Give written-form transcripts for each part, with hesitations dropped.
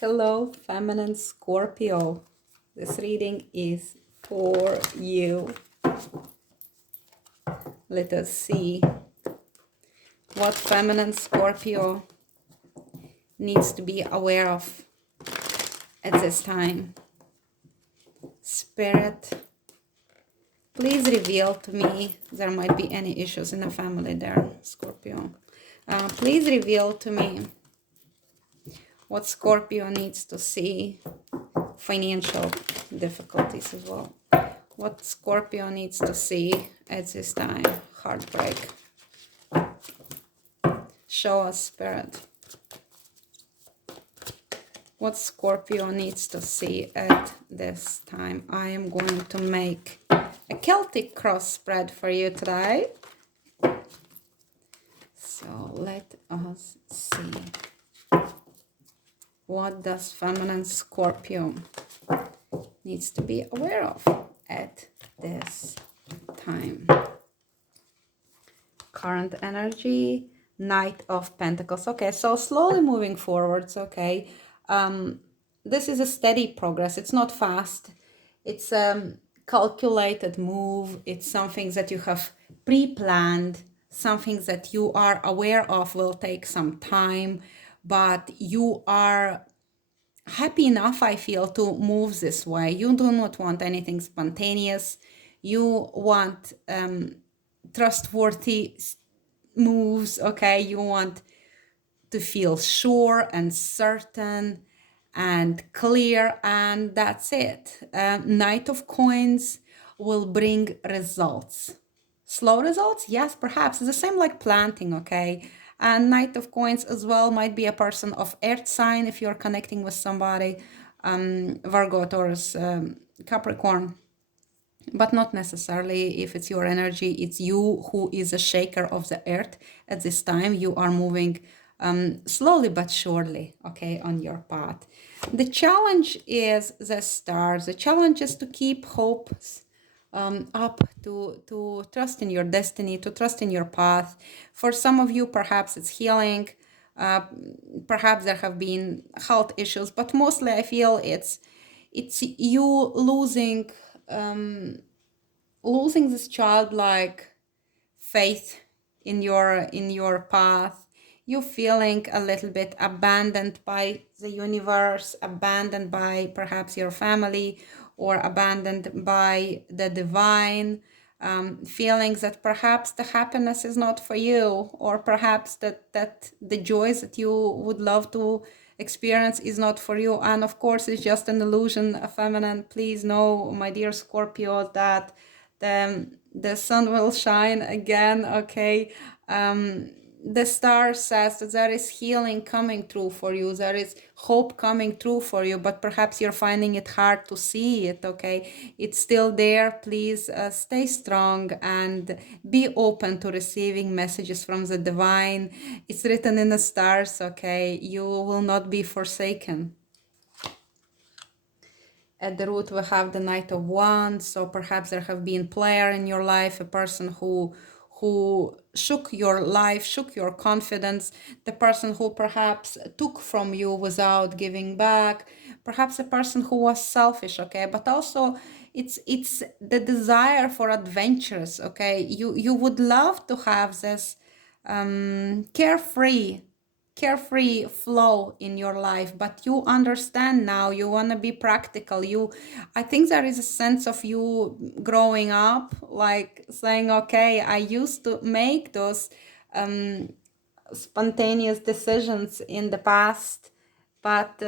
Hello, feminine Scorpio. This reading is for you. Let us see what feminine Scorpio needs to be aware of at this time. Spirit, please reveal to me, there might be any issues in the family there, Scorpio. Please reveal to me what Scorpio needs to see. Financial difficulties as well. What Scorpio needs to see at this time. Heartbreak. Show us, Spirit. What Scorpio needs to see at this time. I am going to make a Celtic cross spread for you today. So let us see. What does feminine Scorpio needs to be aware of at this time? Current energy, Knight of Pentacles. Okay, so slowly moving forwards, okay. This is a steady progress. It's not fast. It's a calculated move. It's something that you have pre-planned. Something that you are aware of will take some time, but you are happy enough, I feel, to move this way. You do not want anything spontaneous. You want trustworthy moves, okay? You want to feel sure and certain and clear, and that's it. Knight of Coins will bring results. Slow results? Yes, perhaps. It's the same like planting, okay? And Knight of Coins as well might be a person of earth sign if you're connecting with somebody, Virgo, Taurus, Capricorn. But not necessarily if it's your energy. It's you who is a shaker of the earth at this time. You are moving slowly but surely, okay, on your path. The challenge is the stars. The challenge is to keep hopes up, to trust in your destiny, to trust in your path. For some of you, perhaps it's healing. Perhaps there have been health issues, but mostly I feel it's you losing this childlike faith in your path. You feeling a little bit abandoned by the universe, abandoned by perhaps your family, or abandoned by the divine. Feeling that perhaps the happiness is not for you, or perhaps that the joys that you would love to experience is not for you. And of course, it's just an illusion, a feminine. Please know, my dear Scorpio, that the sun will shine again, okay? The star says that there is healing coming through for you. There is hope coming through for you, but perhaps you're finding it hard to see it, okay? It's still there. Please stay strong and be open to receiving messages from the divine. It's written in the stars, okay? You will not be forsaken. At the root, we have the Knight of Wands. So perhaps there have been player in your life, a person who shook your life, shook your confidence, the person who perhaps took from you without giving back, perhaps a person who was selfish, okay? But also it's the desire for adventures, okay? You would love to have this carefree flow in your life, but you understand now, you want to be practical. I think there is a sense of you growing up, like saying, okay, I used to make those spontaneous decisions in the past, but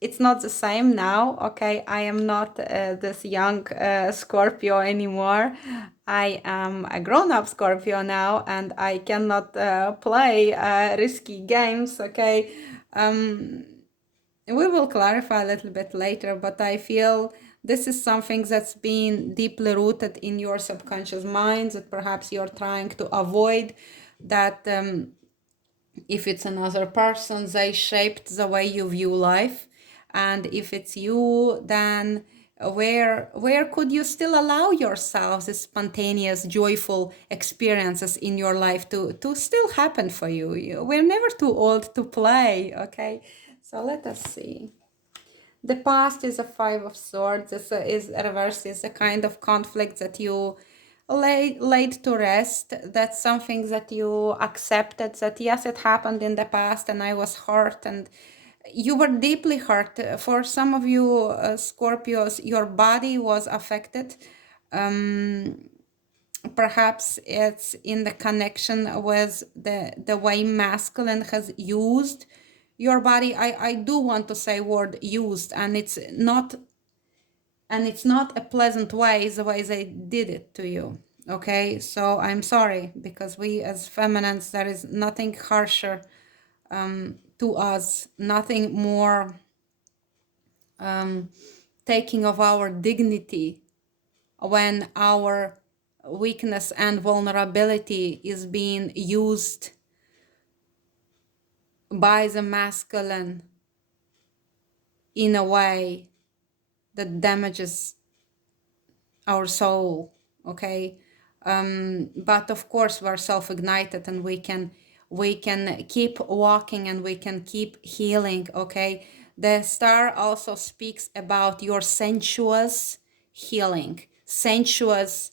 it's not the same now, okay? I am not this young Scorpio anymore. I am a grown-up Scorpio now, and I cannot play risky games, okay? We will clarify a little bit later, but I feel this is something that's been deeply rooted in your subconscious mind, that perhaps you're trying to avoid, that if it's another person, they shaped the way you view life. And if it's you, then where could you still allow yourselves these spontaneous, joyful experiences in your life to still happen for you? We're never too old to play, okay? So let us see. The past is a Five of Swords. Is reversed. Is a kind of conflict that you laid to rest. That's something that you accepted, that yes, it happened in the past and I was hurt, and you were deeply hurt. For some of you Scorpios, your body was affected. Perhaps it's in the connection with the way masculine has used your body. I do want to say word used, and it's not a pleasant way, the way they did it to you. Okay, so I'm sorry, because we as feminines, there is nothing harsher to us, nothing more taking of our dignity when our weakness and vulnerability is being used by the masculine in a way that damages our soul. Okay, but of course we're self-ignited, and we can keep walking and we can keep healing. Okay, the star also speaks about your sensuous healing, sensuous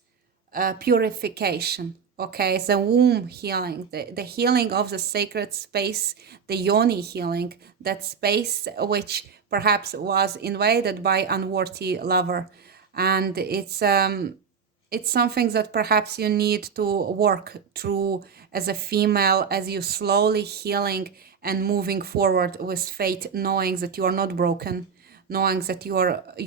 purification. Okay, the womb healing, the healing of the sacred space, the yoni healing, that space which perhaps was invaded by unworthy lover. And it's something that perhaps you need to work through as a female, as you slowly healing and moving forward with faith, knowing that you are not broken, knowing that you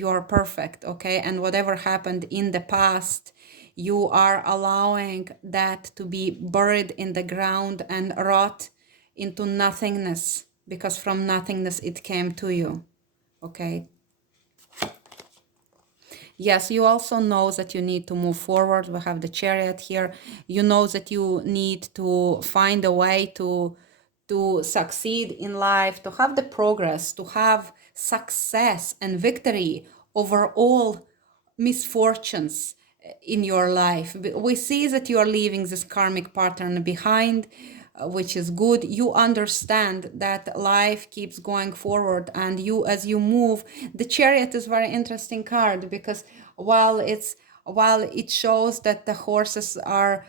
are perfect. Okay, and whatever happened in the past, you are allowing that to be buried in the ground and rot into nothingness, because from nothingness it came to you. Okay. Yes, you also know that you need to move forward. We have the Chariot here. You know that you need to find a way to succeed in life, to have the progress, to have success and victory over all misfortunes in your life. We see that you are leaving this karmic pattern behind, which is good. You understand that life keeps going forward, and you, as you move, the Chariot is very interesting card, because while it shows that the horses are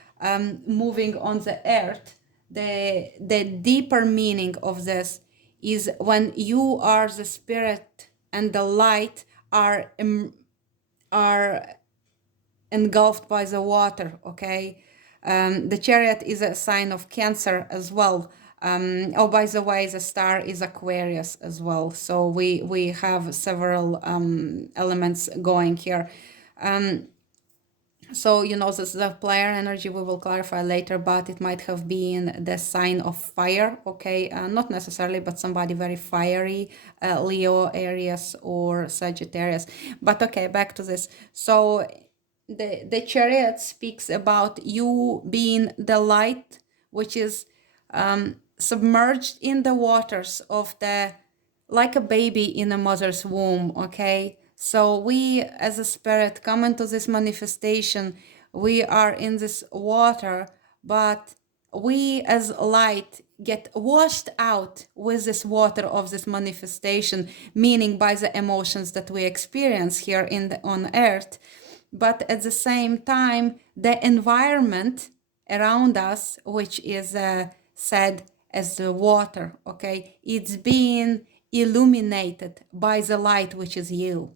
moving on the earth, the deeper meaning of this is when you are the spirit and the light are engulfed by the water. Okay, the Chariot is a sign of Cancer as well. Oh, by the way, the star is Aquarius as well, so we have several elements going here. So you know, this is the player energy, we will clarify later, but it might have been the sign of fire. Okay, not necessarily, but somebody very fiery, Leo, Aries, or Sagittarius. But okay, back to this. So the Chariot speaks about you being the light, which is submerged in the waters of the, like a baby in a mother's womb. Okay, so we as a spirit come into this manifestation, we are in this water, but we as light get washed out with this water of this manifestation, meaning by the emotions that we experience here on earth. But at the same time, the environment around us, which is said as the water, okay, it's being illuminated by the light, which is you,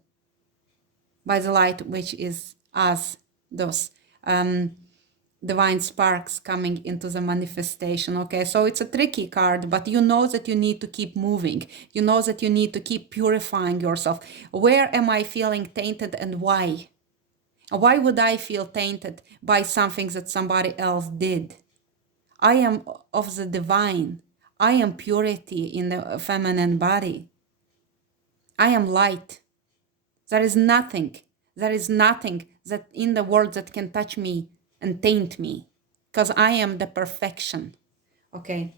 by the light which is us, those divine sparks coming into the manifestation. Okay, so it's a tricky card, but you know that you need to keep moving, you know that you need to keep purifying yourself. Where am I feeling tainted, and why would I feel tainted by something that somebody else did? I am of the divine. I am purity in the feminine body. I am light. There is nothing that in the world that can touch me and taint me, because I am the perfection. Okay,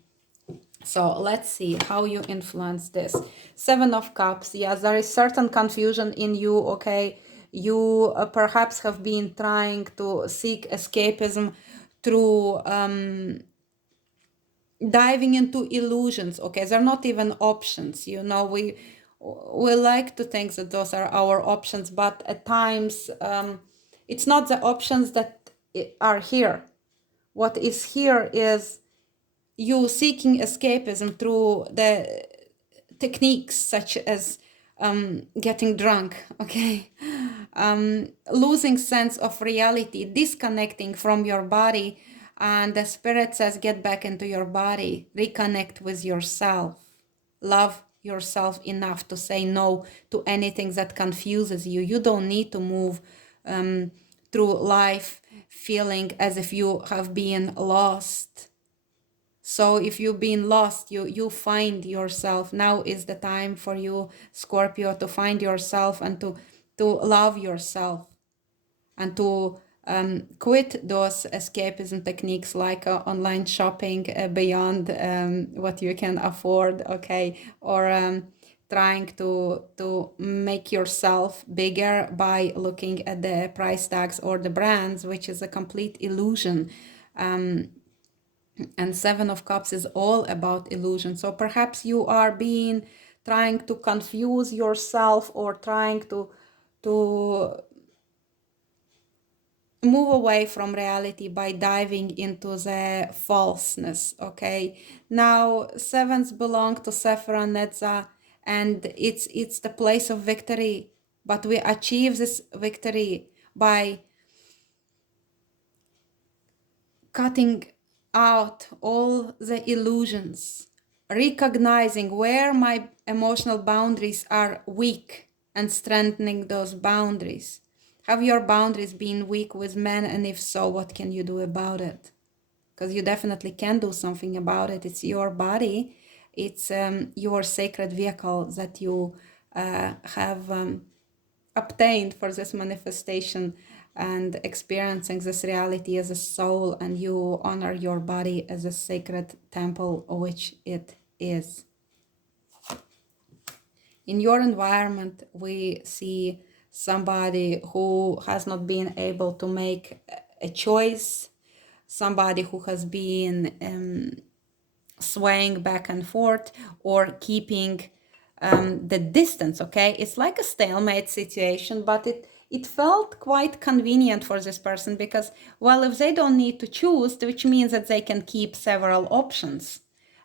so let's see how you influence this. Seven of Cups. Yes, there is certain confusion in you. Okay, you perhaps have been trying to seek escapism through diving into illusions. Okay, they're not even options. We like to think that those are our options, but at times it's not the options that are here. What is here is you seeking escapism through the techniques such as getting drunk, okay, losing sense of reality, disconnecting from your body, and the spirit says get back into your body, reconnect with yourself, love yourself enough to say no to anything that confuses you. You don't need to move through life feeling as if you have been lost. So if you've been lost, you find yourself. Now is the time for you, Scorpio, to find yourself and to love yourself and to quit those escapism techniques like online shopping beyond what you can afford, okay, or trying to make yourself bigger by looking at the price tags or the brands, which is a complete illusion. And Seven of Cups is all about illusion. So perhaps you are trying to confuse yourself or trying to move away from reality by diving into the falseness. Okay, now sevens belong to Sephira Netza, and it's the place of victory, but we achieve this victory by cutting out all the illusions, recognizing where my emotional boundaries are weak and strengthening those boundaries. Have your boundaries been weak with men? And if so, what can you do about it? Because you definitely can do something about it. It's your body, it's your sacred vehicle that you have obtained for this manifestation and experiencing this reality as a soul, and you honor your body as a sacred temple, which it is. In your environment, we see somebody who has not been able to make a choice, somebody who has been swaying back and forth or keeping the distance. Okay, it's like a stalemate situation, but it felt quite convenient for this person because, well, if they don't need to choose, which means that they can keep several options.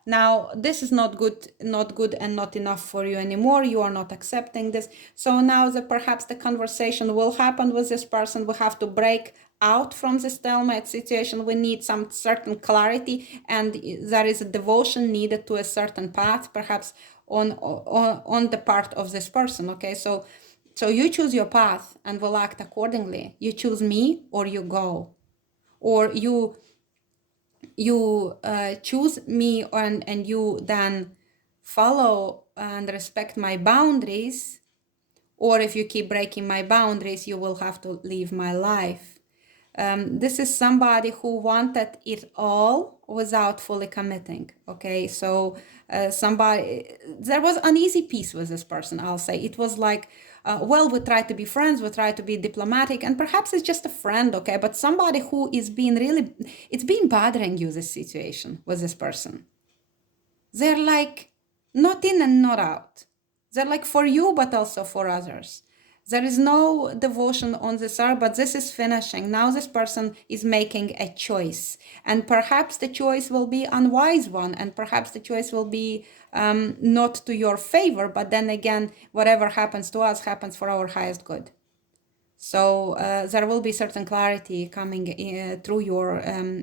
Now this is not good and not enough for you anymore. You are not accepting this. So now perhaps the conversation will happen with this person. We have to break out from the stalemate situation. We need some certain clarity, and there is a devotion needed to a certain path, perhaps on the part of this person. Okay, so you choose your path and will act accordingly. You choose me or you go, or you choose me and you then follow and respect my boundaries, or if you keep breaking my boundaries, you will have to leave my life. This is somebody who wanted it all without fully committing. Okay, so there was uneasy peace with this person, I'll say. It was like, well, we try to be friends, we try to be diplomatic, and perhaps it's just a friend, okay, but somebody who is it's been bothering you, this situation with this person. They're like not in and not out. They're like for you, but also for others. There is no devotion on this earth, but this is finishing. Now this person is making a choice. And perhaps the choice will be an unwise one. And perhaps the choice will be not to your favor. But then again, whatever happens to us happens for our highest good. So there will be certain clarity coming through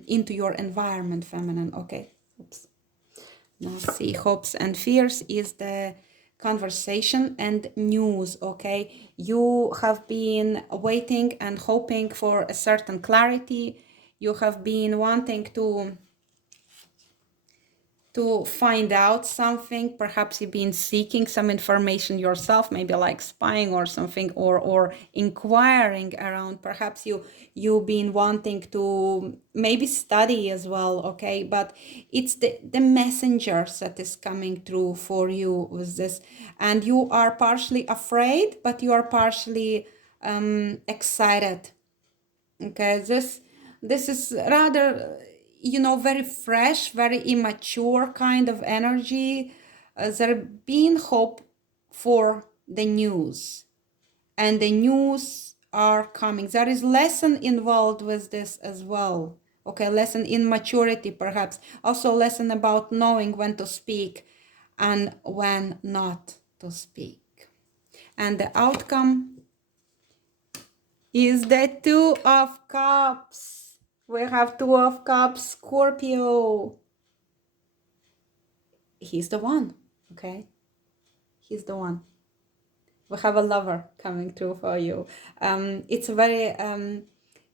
into your environment, feminine. Okay. Oops. Now see, hopes and fears is the conversation and news. Okay, you have been waiting and hoping for a certain clarity. You have been wanting to find out something. Perhaps you've been seeking some information yourself, maybe like spying or something, or inquiring around. Perhaps you've been wanting to maybe study as well. Okay, but it's the messengers that is coming through for you with this, and you are partially afraid, but you are partially excited. Okay, this is rather, very fresh, very immature kind of energy. There being hope for the news, and the news are coming. There is lesson involved with this as well. Okay, lesson in maturity, perhaps. Also lesson about knowing when to speak and when not to speak. And the outcome is the Two of Cups. We have Two of Cups, Scorpio. He's the one, okay? He's the one. We have a lover coming through for you. It's a very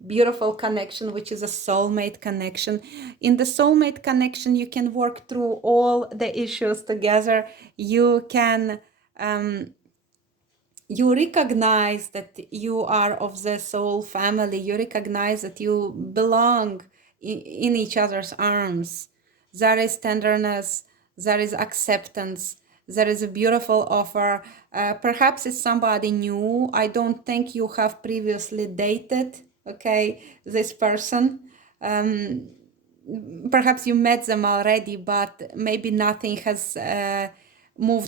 beautiful connection, which is a soulmate connection. In the soulmate connection, you can work through all the issues together. You can you recognize that you are of the soul family. You recognize that you belong in each other's arms. There is tenderness, there is acceptance, there is a beautiful offer. Perhaps it's somebody new. I don't think you have previously dated, okay, this person. Perhaps you met them already, but maybe nothing has moved